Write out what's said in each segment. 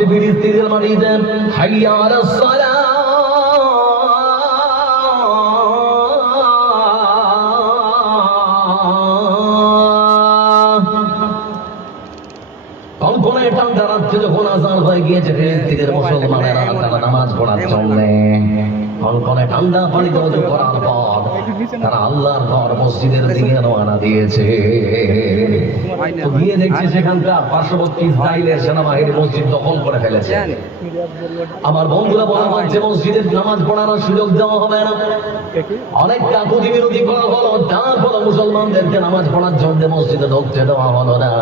হচ্ছে ফিলিস্তিনের মাটিতে হাইয়া আলাস সালাহ, কনকনে ঠান্ডা রাত্রে যখন আজান হয়ে গিয়েছে ফিলিস্তিনের মুসলমানেরা তারা নামাজ পড়ার জন্য কনকনে ঠান্ডা পানিতে ওযু করার পর তারা আল্লাহর ঘর মসজিদের দিকে রওনা দিয়েছে। গিয়ে দেখছে সেখানকার পার্শ্ববর্তী ইসরায়েলের সেনাবাহিনী মসজিদ দখল করে ফেলেছে। আমার বন্ধুরা বলা হচ্ছে মসজিদের নামাজ পড়ার সুযোগ দেওয়া হবে না, অনেক কাকুতি বিরোধী করা হলো, তারপর মুসলমানদেরকে নামাজ পড়ার জন্য মসজিদে ঢুকতে দেওয়া হলো না।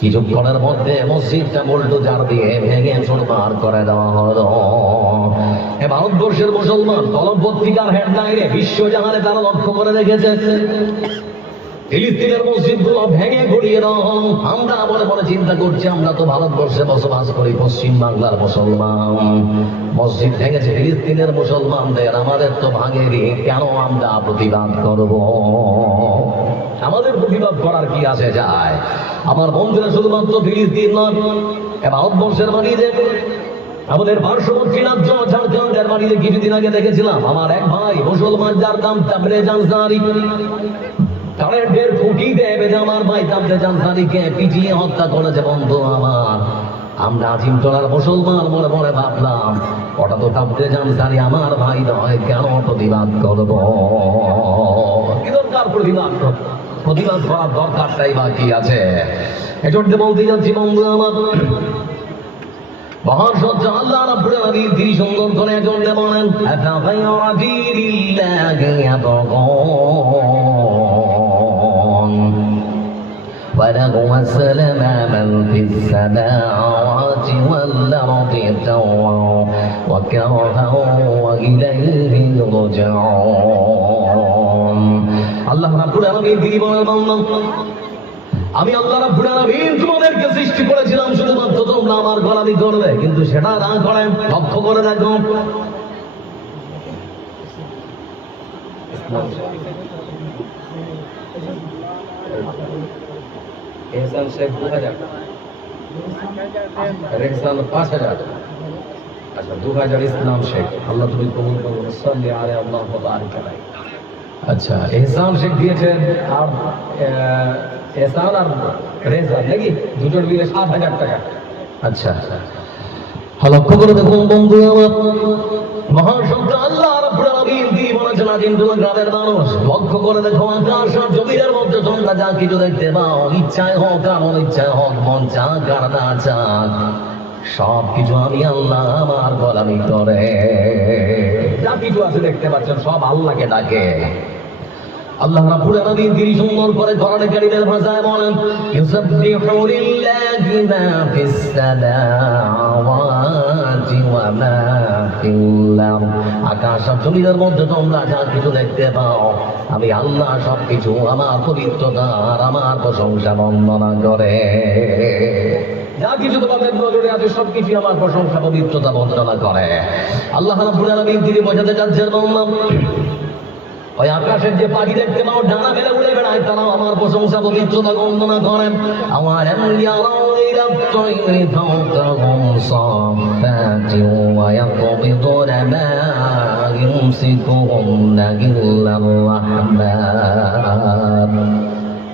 কিছুক্ষণের মধ্যে মসজিদটা বুলডোজার দিয়ে ভেঙে চুরমার করে দেওয়া হলো। ভারতবর্ষের মুসলমান কলম পত্রিকার হেডলাইনে বিশ্বজাহানে তারা লক্ষ্য করে দেখেছে ফিলিস্তিনের মসজিদগুলো ভেঙে গড়িয়ে দেওয়া হলো। আমরা মনে মনে চিন্তা করছি আমরা তো ভারতবর্ষে বসবাস করি, পশ্চিম বাংলার মুসলমান, মসজিদ ভেঙেছে ফিলিস্তিনের মুসলমানদের, আমাদের তো ভাঙেনি, কেন আমরা প্রতিবাদ করব? আমাদের প্রতিবাদ করার কি আসে যায়? আমার বন্ধুরা শুধুমাত্র ফিলিস্তিন নয়, ভারতবর্ষের মাটিতে আমাদের পার্শ্ববর্তী রাজ্য ঝাড়খণ্ডের মাটিতে কিছুদিন আগে দেখেছিলাম আমার এক ভাই মুসলমান যার নাম তাবরেজ আনসারী, কারেন্টের খুঁটিতে বেঁধে আমার ভাই তাবরেজ আনসারীকে পিটিয়ে হত্যা করেছে। বন্ধু আমার, আমরা আজিমতলার মুসলমান মনে মনে ভাবলাম ওটা তো তাবরেজ আনসারী আমার ভাই নয়, কেন প্রতিবাদ করবো? কি দরকার প্রতিবাদ? প্রতিবাদ করার দরকারটাই বাকি আছে। এজন্য বলতে যাচ্ছি বন্ধু আমার, মহান সত্য আল্লাহ রাব্বুল আলামিন তিনি সুন্দর করে এজন্য বলেন আতাগায়রা দীনিল্লাহি ইয়াবগুন ওয়ালাহু আসলামা মান ফিস সামাওয়াতি ওয়াল আরদি তাওআন ওয়া কারহান ওয়া ইলাইহি ইরজাউন। আল্লাহ রাব্বুল আলামিন তিনি বলেন বান্দা, আমি আল্লাহ রাব্বুল আলামিন তোমাদেরকে সৃষ্টি করেছিলাম শুধুমাত্র তোমরা আমার গোলামি করবে, কিন্তু সেটা না করে লক্ষ্য করে দেখো এহসান শেখ 2000, রেহসান 5000, আচ্ছা 2000 ইসলাম শেখ, আল্লাহ তুমি কবুল করো। সাল্লি আলাইহি আল্লাহু বারিক আলাইহি। আচ্ছা এহসান শেখ দিয়েছেন আর এহসান আর রেজা নাকি দুটোর মিলে 7000 টাকা। আচ্ছা লক্ষ্য করে দেখুন বন্ধু আমার, মহান সত্য আল্লাহ রাব্বুল আলামিন তিনি বলেছেন আজিমতলা গ্রামের মানুষ লক্ষ্য করে দেখো আকাশ আর জমিনের মধ্যে তোমরা যা কিছু দেখতে পাও, ইচ্ছায় হোক আর অনিচ্ছায় হোক, মন চাক আর না চাক, সব কিছু আমি আল্লাহ আমার গোলামি করে। যা কিছু আছে দেখতে পাচ্ছেন সব আল্লাহকে ডাকে। আল্লাহ রাব্বুল আলামিন তিনি সুন্দর করে কোরআনে কারীমের ভাষায় বলেন ইউসাব্বিহু লিল্লাহি মা ফিস সামাওয়াতি ওয়া মা ফিল আরদ। আকাশ আর জমিনের মধ্যে তোমরা যা কিছু দেখতে পাও, আমি আল্লাহ সবকিছু আমার পবিত্রতা আর আমার প্রশংসা বন্দনা করে। যা কিছু তোমাদের নজরে আছে সবকিছু আমার প্রশংসা পবিত্রতা বন্দনা করে। আল্লাহ রাব্বুল আলামিন তিনি বোঝাতে চাচ্ছেন বান্দা, ওই আকাশের যে পাখি দেখতে পাও ডানা মেলে উড়ে বেড়ায়, তারাও আমার প্রশংসা পবিত্রতা বন্দনা করেন। আমার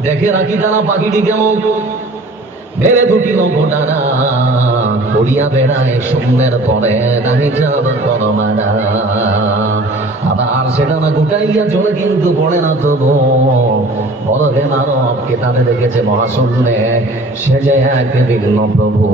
দেখে রাখি তারা পাখিটি কেমন বেড়ে দুটি লক্ষ ডানা করিয়া বেড়ায় সুন্দর পরে নাহি যাব করমানা, আবার সেটা না গুটাইয়া চলে কিন্তু পড়ে না তবু। বড় হে মানব কেতাবে দেখেছে মহাশূন্যে সে যে এক ভিন্ন প্রভু।